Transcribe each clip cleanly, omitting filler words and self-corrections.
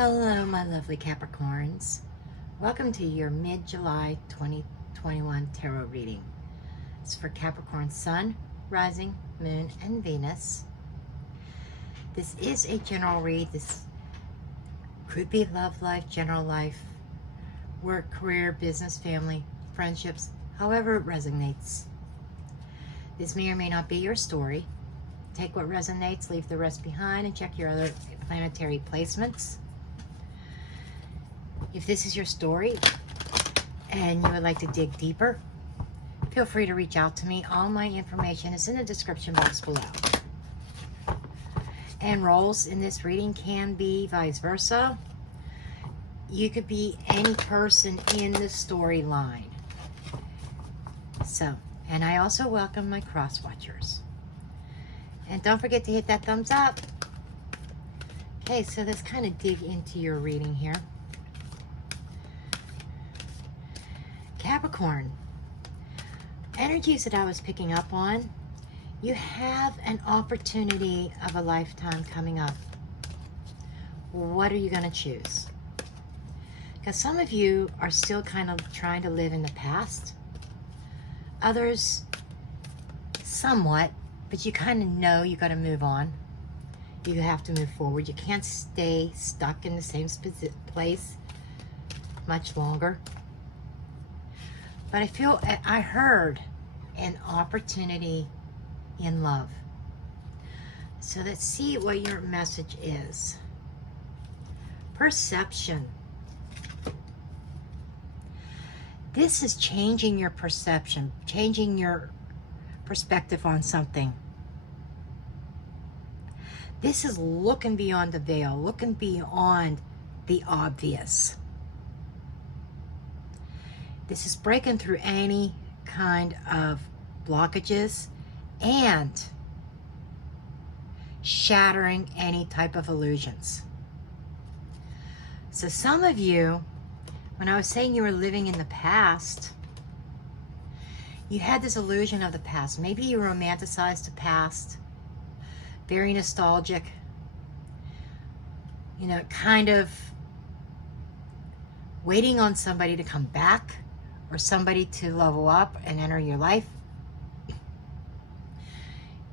Hello, my lovely Capricorns. Welcome to your mid-July 2021 tarot reading. It's for Capricorn Sun, Rising, Moon, and Venus. This is a general read. This could be love life, general life, work, career, business, family, friendships, however it resonates. This may or may not be your story. Take what resonates, leave the rest behind, and check your other planetary placements. If this is your story and you would like to dig deeper, feel free to reach out to me. All my information is in the description box below. And roles in this reading can be vice versa. You could be any person in the storyline. And I also welcome my cross watchers. And don't forget to hit that thumbs up. Okay, so let's kind of dig into your reading here. Capricorn, energies that I was picking up on, you have an opportunity of a lifetime coming up. What are you going to choose? Because some of you are still kind of trying to live in the past. Others, somewhat, but you kind of know you got to move on. You have to move forward. You can't stay stuck in the same place much longer. But I heard an opportunity in love. So let's see what your message is. Perception. This is changing your perception, changing your perspective on something. This is looking beyond the veil, looking beyond the obvious. This is breaking through any kind of blockages and shattering any type of illusions. So some of you, when I was saying you were living in the past, you had this illusion of the past. Maybe you romanticized the past, very nostalgic, kind of waiting on somebody to come back or somebody to level up and enter your life.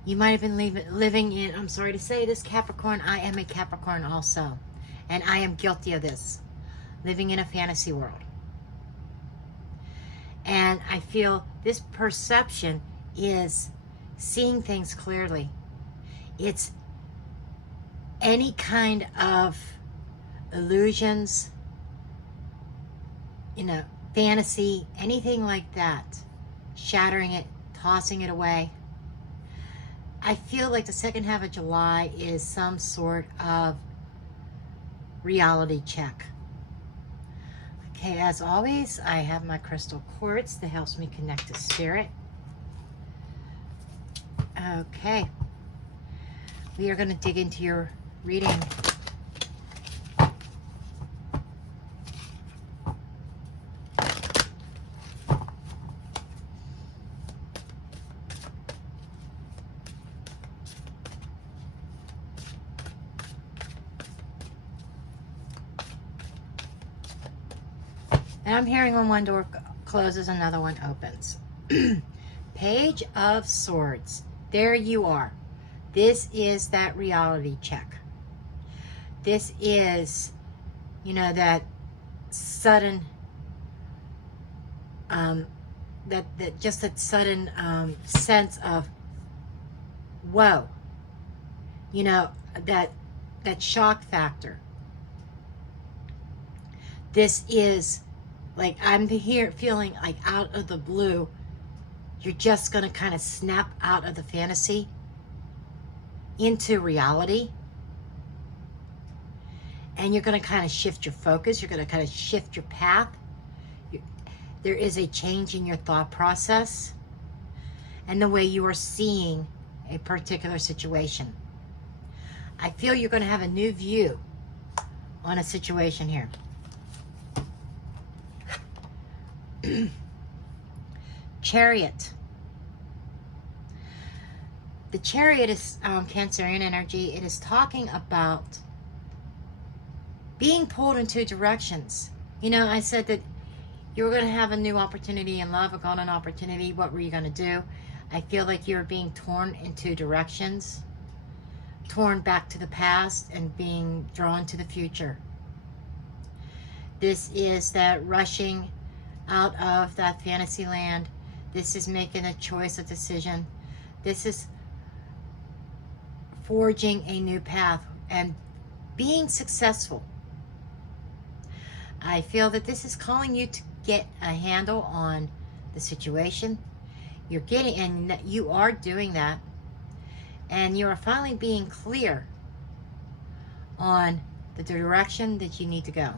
You might have been living in, I'm sorry to say this, Capricorn, I am a Capricorn also. And I am guilty of this, living in a fantasy world. And I feel this perception is seeing things clearly. It's any kind of illusions, fantasy, anything like that, shattering it, tossing it away. I feel like the second half of July is some sort of reality check. Okay, as always, I have my crystal quartz that helps me connect to spirit. Okay, we are going to dig into your reading. And I'm hearing when one door closes, another one opens. Page of Swords. There you are. This is that reality check. This is, that sudden, that sudden sense of, whoa. That shock factor. This is like, I'm here feeling like out of the blue, you're just going to kind of snap out of the fantasy into reality. And you're going to kind of shift your focus. You're going to kind of shift your path. There is a change in your thought process and the way you are seeing a particular situation. I feel you're going to have a new view on a situation here. Chariot. The Chariot is Cancerian energy. It is talking about being pulled in two directions. You know, I said that you were going to have a new opportunity in love, a golden opportunity. What were you going to do? I feel like you're being torn in two directions. Torn back to the past and being drawn to the future. This is that rushing out of that fantasy land. This is making a choice, a decision. This is forging a new path and being successful. I feel that this is calling you to get a handle on the situation. You're getting, and you are doing that. And you are finally being clear on the direction that you need to go.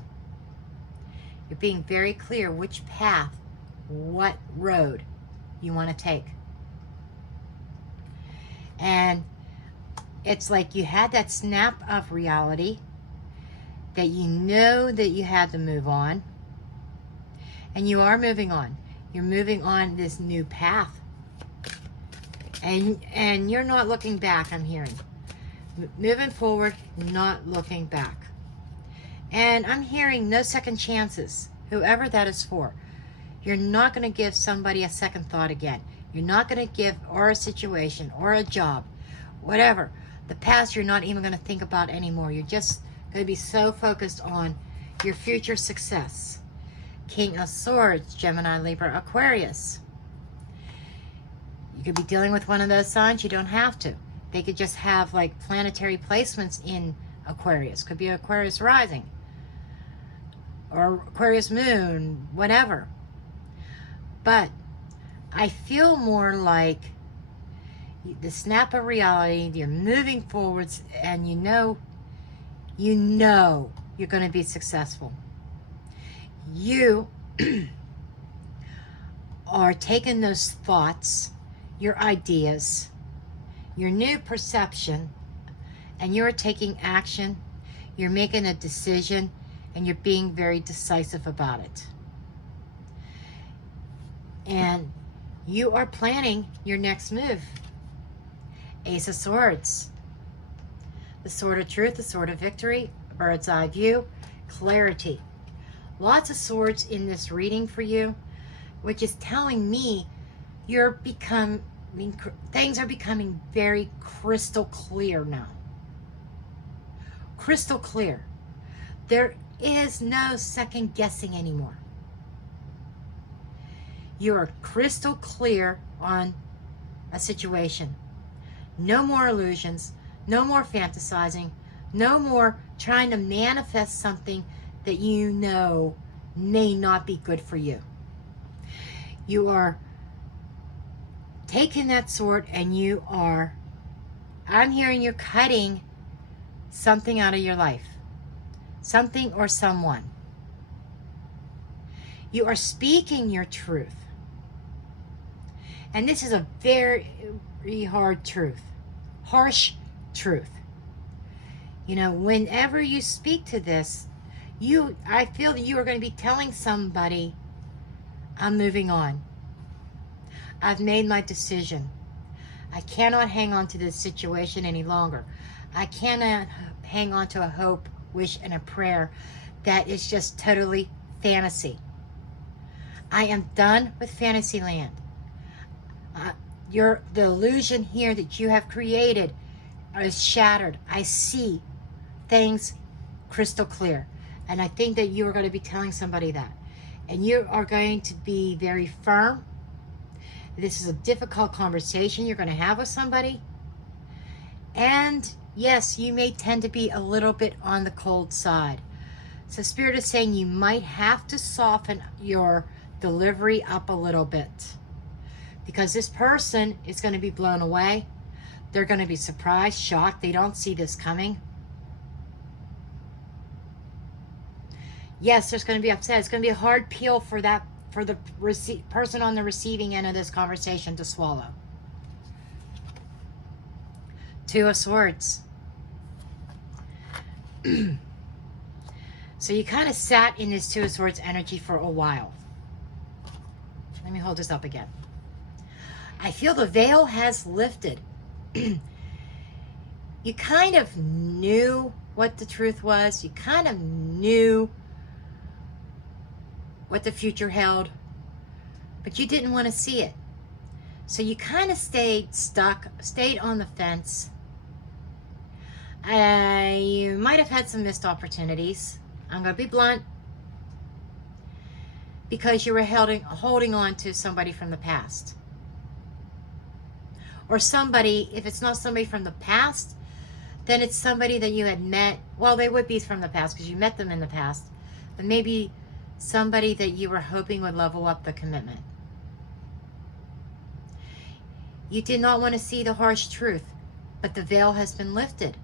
You're being very clear which path, what road you want to take. And it's like you had that snap of reality that you know that you had to move on. And you are moving on. You're moving on this new path. And you're not looking back, I'm hearing. Moving forward, not looking back. And I'm hearing no second chances, whoever that is for. You're not going to give somebody a second thought again. You're not going to give, or a situation, or a job, whatever. The past you're not even going to think about anymore. You're just going to be so focused on your future success. King of Swords, Gemini, Libra, Aquarius. You could be dealing with one of those signs. You don't have to. They could just have like planetary placements in Aquarius. Could be Aquarius rising or Aquarius moon, whatever. But I feel more like the snap of reality. You're moving forwards, and you know you're going to be successful. You are taking those thoughts, your ideas, your new perception, and you're taking action. You're making a decision, and you're being very decisive about it. And you are planning your next move. Ace of Swords. The sword of truth, the sword of victory, bird's eye view, clarity. Lots of swords in this reading for you, which is telling me things are becoming very crystal clear now. Crystal clear. There is no second guessing anymore. You are crystal clear on a situation. No more illusions, no more fantasizing, no more trying to manifest something that you know may not be good for you. You are taking that sword and I'm hearing you're cutting something out of your life. Something or someone. You are speaking your truth. And this is a very hard truth. Harsh truth. You know, whenever you speak to this, I feel that you are going to be telling somebody, I'm moving on. I've made my decision. I cannot hang on to this situation any longer. I cannot hang on to a hope, wish, and a prayer that is just totally fantasy. I am done with Fantasyland. The illusion here that you have created is shattered. I see things crystal clear. And I think that you are going to be telling somebody that. And you are going to be very firm. This is a difficult conversation you're going to have with somebody. And yes, you may tend to be a little bit on the cold side. So Spirit is saying you might have to soften your delivery up a little bit. Because this person is going to be blown away. They're going to be surprised, shocked. They don't see this coming. Yes, there's going to be upset. It's going to be a hard pill for the person on the receiving end of this conversation to swallow. Two of Swords. So you kind of sat in this Two of Swords energy for a while. Let me hold this up again. I feel the veil has lifted. You kind of knew what the truth was. You kind of knew what the future held, but you didn't want to see it. So you kind of stayed stuck, stayed on the fence. You might have had some missed opportunities. I'm going to be blunt. Because you were holding on to somebody from the past. Or somebody, if it's not somebody from the past, then it's somebody that you had met. Well, they would be from the past because you met them in the past. But maybe somebody that you were hoping would level up the commitment. You did not want to see the harsh truth, but the veil has been lifted.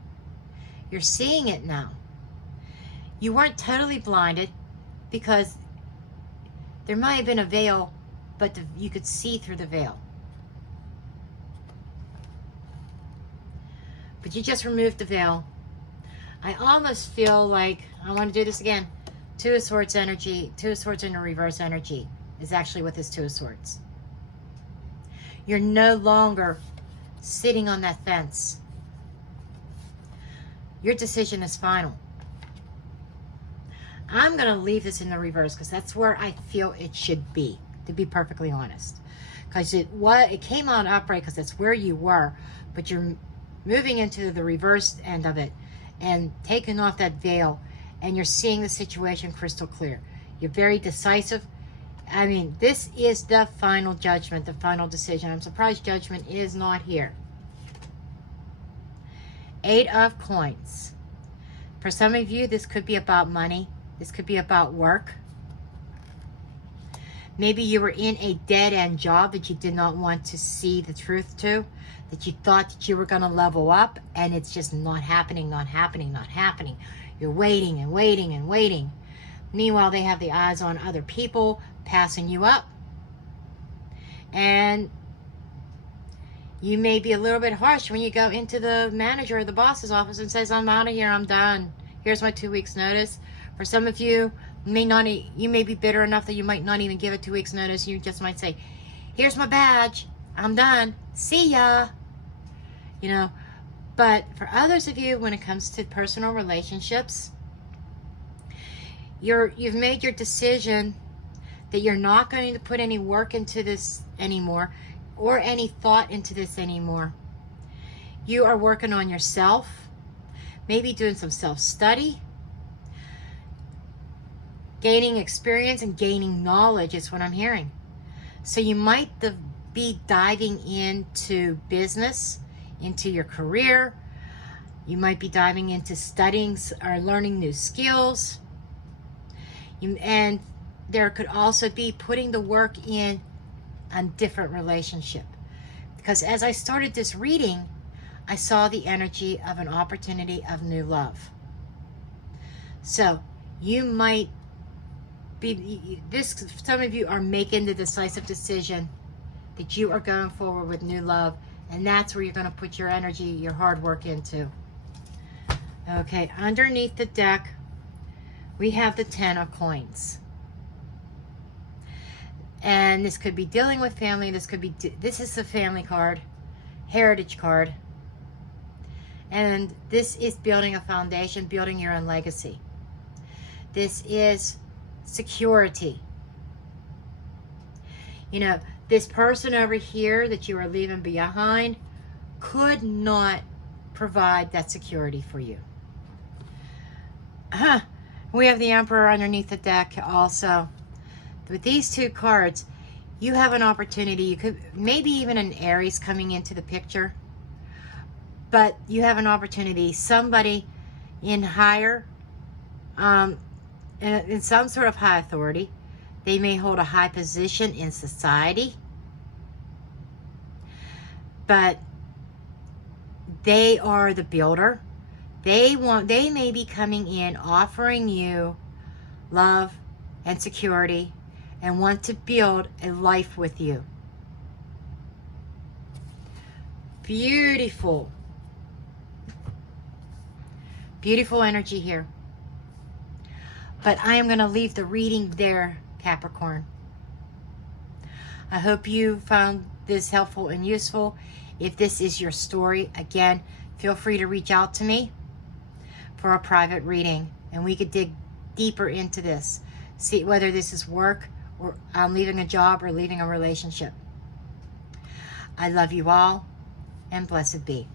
You're seeing it now. You weren't totally blinded because there might have been a veil, but you could see through the veil. But you just removed the veil. I almost feel like, I want to do this again. Two of Swords energy, Two of Swords in a reverse energy is actually with this Two of Swords. You're no longer sitting on that fence. Your decision is final. I'm going to leave this in the reverse because that's where I feel it should be, to be perfectly honest. Because it came on upright because that's where you were, but you're moving into the reverse end of it and taking off that veil, and you're seeing the situation crystal clear. You're very decisive. I mean, this is the final judgment, the final decision. I'm surprised judgment is not here. Eight of Coins. For some of you, this could be about money. This could be about work. Maybe you were in a dead-end job that you did not want to see the truth to, that you thought that you were going to level up, and it's just not happening, not happening, not happening. You're waiting and waiting and waiting. Meanwhile, they have the eyes on other people passing you up. And you may be a little bit harsh when you go into the manager or the boss's office and says, I'm out of here, I'm done. Here's my 2 weeks notice. For some of you, you may be bitter enough that you might not even give it 2 weeks notice. You just might say, here's my badge, I'm done, see ya. You know, but for others of you, when it comes to personal relationships, you've made your decision that you're not going to put any work into this anymore or any thought into this anymore. You are working on yourself, maybe doing some self-study, gaining experience and gaining knowledge is what I'm hearing. So you might be diving into business, into your career. You might be diving into studying or learning new skills. And there could also be putting the work in a different relationship. Because as I started this reading, I saw the energy of an opportunity of new love. So you might be, some of you are making the decisive decision that you are going forward with new love, and that's where you're going to put your energy, your hard work into. Okay, underneath the deck, we have the 10 of Coins. And this could be dealing with family. This is the family card, heritage card. And this is building a foundation, building your own legacy. This is security. You know, this person over here that you are leaving behind could not provide that security for you. We have the Emperor underneath the deck also. With these two cards, you have an opportunity. You could, maybe even an Aries coming into the picture, but you have an opportunity. Somebody in higher, in some sort of high authority. They may hold a high position in society, but they are the builder. They may be coming in offering you love and security and want to build a life with you. Beautiful. Beautiful energy here. But I am going to leave the reading there, Capricorn. I hope you found this helpful and useful. If this is your story, again, feel free to reach out to me for a private reading, and we could dig deeper into this. See whether this is work, or I'm leaving a job, or leaving a relationship. I love you all, and blessed be.